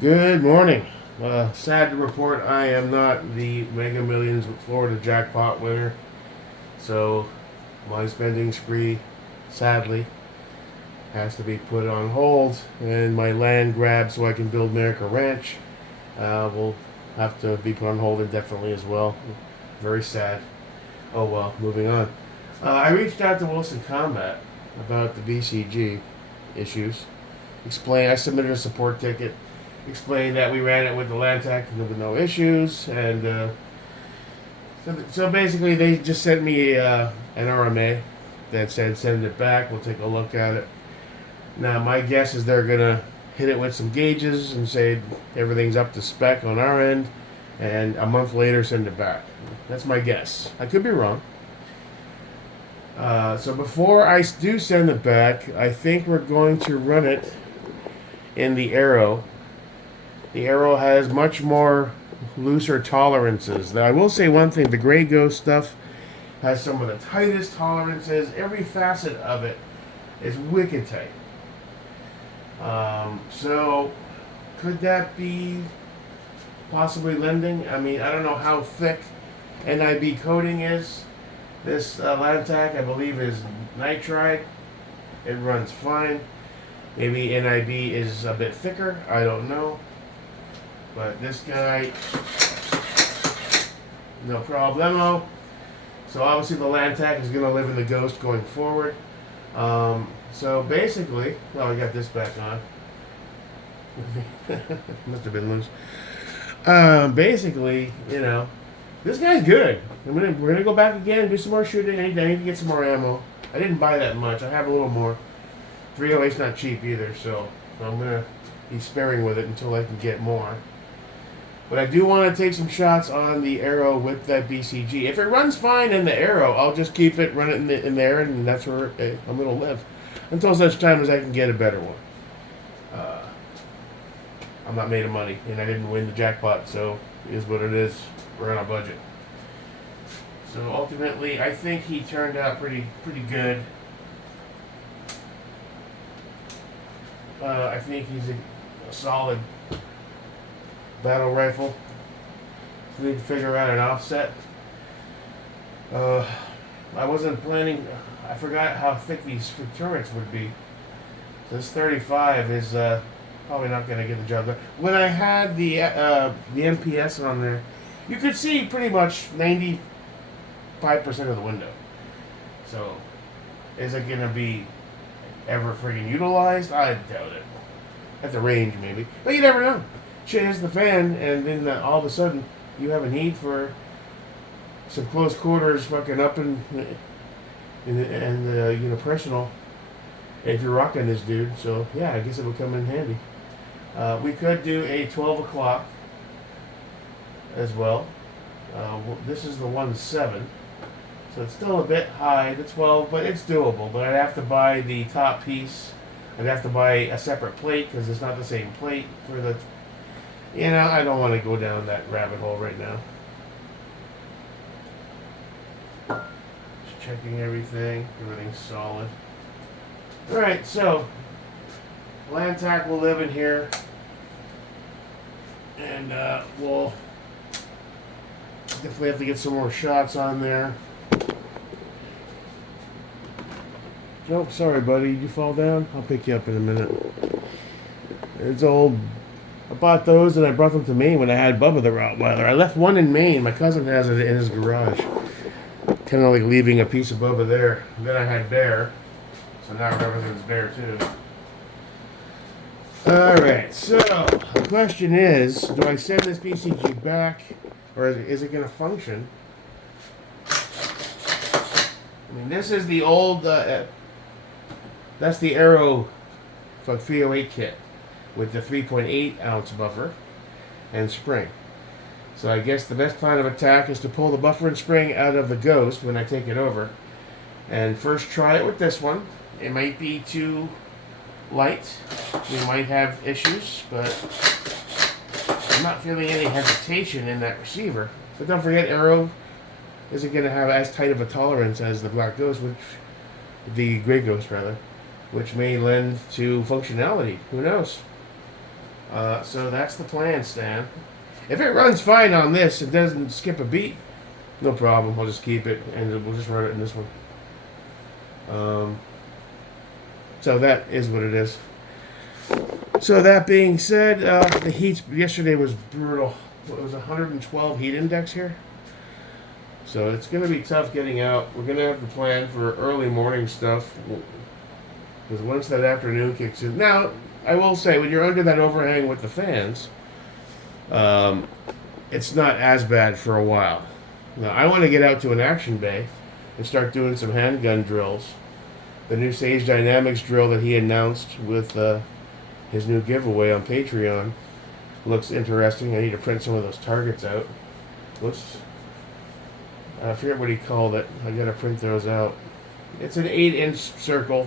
Good morning. Sad to report, I am not the Mega Millions Florida jackpot winner. So, my spending spree, sadly, has to be put on hold, and my land grab so I can build America Ranch will have to be put on hold indefinitely as well. Very sad. Oh well, moving on. I reached out to Wilson Combat about the BCG issues. I submitted a support ticket, explained that we ran it with the land tax and there were no issues, and so basically they just sent me an RMA that said send it back. We'll take a look at it. Now my guess is they're gonna hit it with some gauges and say everything's up to spec on our end, and a month later send it back. That's my guess. I could be wrong. So before I do send it back, I think we're going to run it in the Aero. The Aero has much more looser tolerances. Now, I will say one thing: the Grey Ghost stuff has some of the tightest tolerances. Every facet of it is wicked tight. So, could that be possibly lending? I mean, I don't know how thick NIB coating is. This Lantac, I believe, is nitride. It runs fine. Maybe NIB is a bit thicker. I don't know. But this guy, no problemo. So obviously the Lantac is going to live in the Ghost going forward. So basically, I got this back on. Must have been loose. Basically, this guy's good. We're gonna go back again, do some more shooting. I need to get some more ammo. I didn't buy that much. I have a little more. 308's not cheap either, so I'm gonna be sparing with it until I can get more. But I do want to take some shots on the Aero with that BCG. If it runs fine in the Aero, I'll just keep it, run it in there, and that's where I'm gonna live until such time as I can get a better one. I'm not made of money, and I didn't win the jackpot, so it is what it is. We're on a budget. So ultimately, I think he turned out pretty good. I think he's a solid battle rifle. So we need to figure out an offset. I wasn't planning. I forgot how thick these turrets would be. So this 35 is probably not going to get the job done. When I had the MPS on there, you could see pretty much 95% of the window. So, is it going to be ever friggin' utilized? I doubt it. At the range, maybe. But you never know. Shit hits the fan, and then all of a sudden, you have a need for some close quarters fucking up and personal if you're rocking this dude. So, yeah, I guess it would come in handy. We could do a 12 o'clock as well. This is the 1.7, so it's still a bit high, the 12, but it's doable. But I'd have to buy the top piece. I'd have to buy a separate plate because it's not the same plate for the. I don't want to go down that rabbit hole right now. Just checking everything. Everything's solid. Alright, so Lantac will live in here. And we'll definitely have to get some more shots on there. Oh, sorry, buddy. Did you fall down? I'll pick you up in a minute. It's old. I bought those and I brought them to Maine when I had Bubba the Rottweiler. I left one in Maine. My cousin has it in his garage. Kind of like leaving a piece of Bubba there. And then I had Bear. So now everything's Bear too. Alright, so the question is, do I send this BCG back or is it going to function? I mean, this is the old, that's the Aero 308 kit with the 3.8 ounce buffer and spring. So I guess the best plan of attack is to pull the buffer and spring out of the Ghost when I take it over. And first try it with this one. It might be too light. We might have issues, but I'm not feeling any hesitation in that receiver. But don't forget, Aero isn't going to have as tight of a tolerance as the Black Ghost, the Grey Ghost rather, which may lend to functionality. Who knows? So that's the plan, Stan. If it runs fine on this, it doesn't skip a beat, no problem. I'll just keep it and we'll just run it in this one. So that is what it is. So that being said, the heat yesterday was brutal. It was 112 heat index here. So it's going to be tough getting out. We're going to have to plan for early morning stuff. Because once that afternoon kicks in. Now, I will say, when you're under that overhang with the fans, it's not as bad for a while. Now, I want to get out to an action bay and start doing some handgun drills. The new Sage Dynamics drill that he announced with his new giveaway on Patreon looks interesting. I need to print some of those targets out. Whoops. I forget what he called it. I gotta print those out. It's an 8-inch circle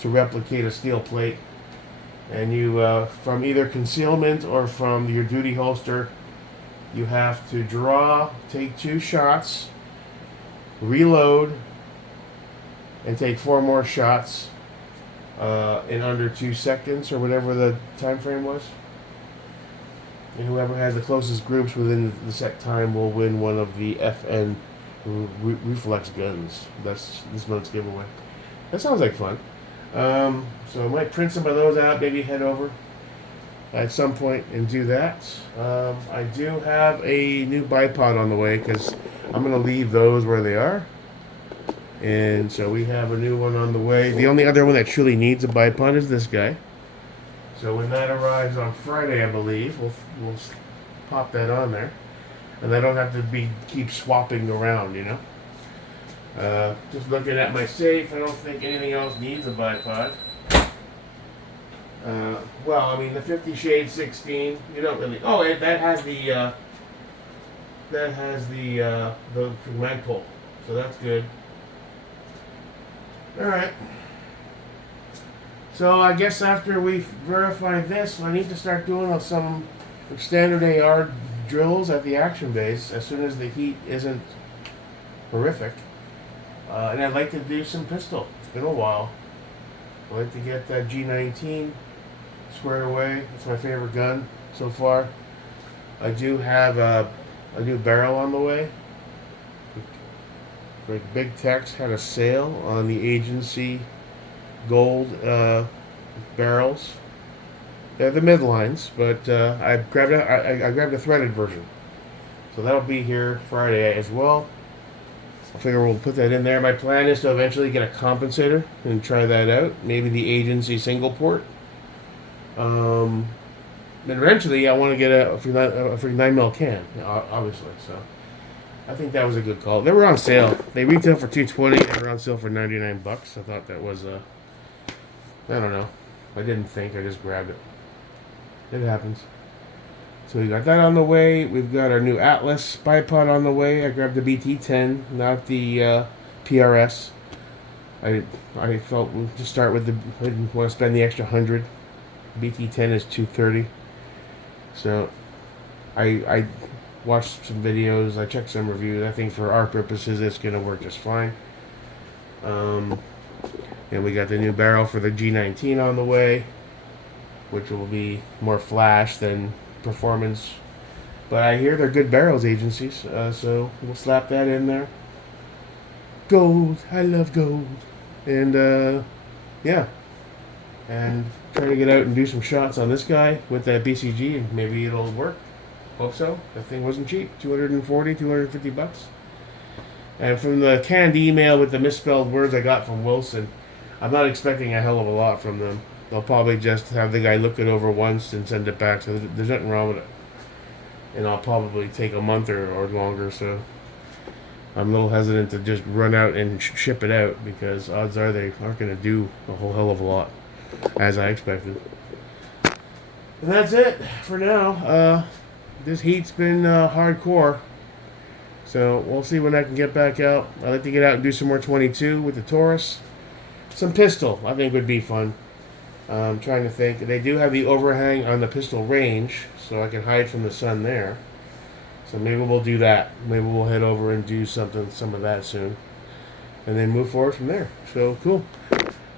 to replicate a steel plate. And you, from either concealment or from your duty holster, you have to draw, take 2 shots, reload, and take 4 more shots in under 2 seconds or whatever the time frame was. And whoever has the closest groups within the set time will win one of the FN reflex guns. That's this month's giveaway. That sounds like fun. So I might print some of those out, maybe head over at some point and do that. I do have a new bipod on the way because I'm going to leave those where they are. And so we have a new one on the way. The only other one that truly needs a bipod is this guy. So when that arrives on Friday, I believe, we'll pop that on there. And I don't have to keep swapping around, you know. Just looking at my safe, I don't think anything else needs a bipod. Well, I mean the 50 Shade 16, you don't really. Oh, that has the Magpul, so that's good. All right. So I guess after we verify this, I need to start doing some standard AR drills at the action base as soon as the heat isn't horrific. And I'd like to do some pistol. It's been a while. I'd like to get that G19 squared away. It's my favorite gun so far. I do have a new barrel on the way. Big Tex had a sale on the agency gold barrels. They're the midlines, but I grabbed a threaded version. So that'll be here Friday as well. I figure we'll put that in there. My plan is to eventually get a compensator and try that out. Maybe the agency single port. Then eventually I want to get a 9mm can, obviously. So I think that was a good call. They were on sale. They retail for $220. They were on sale for $99. I thought that was I don't know. I didn't think. I just grabbed it. It happens. So we got that on the way. We've got our new Atlas bipod on the way. I grabbed the BT10, not the PRS. I felt to start with I didn't want to spend the extra 100. BT10 is $230. So I watched some videos. I checked some reviews. I think for our purposes, it's gonna work just fine. And we got the new barrel for the G19 on the way, which will be more flash than performance. But I hear they're good barrels, agencies, so we'll slap that in there. Gold, I love gold. And yeah, and try to get out and do some shots on this guy with that BCG, and maybe it'll work. Hope so. That thing wasn't cheap, $250. And from the canned email with the misspelled words I got from Wilson, I'm not expecting a hell of a lot from them. They'll probably just have the guy look it over once and send it back, so there's nothing wrong with it. And I'll probably take a month or longer, so I'm a little hesitant to just run out and ship it out, because odds are they aren't going to do a whole hell of a lot, as I expected. And that's it for now. This heat's been hardcore, so we'll see when I can get back out. I'd like to get out and do some more 22 with the Taurus. Some pistol, I think, would be fun. I'm trying to think. They do have the overhang on the pistol range, so I can hide from the sun there. So maybe we'll do that. Maybe we'll head over and do some of that soon, and then move forward from there. So cool.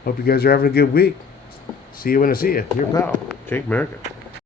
Hope you guys are having a good week. See you when I see you. Your pal, Jake America.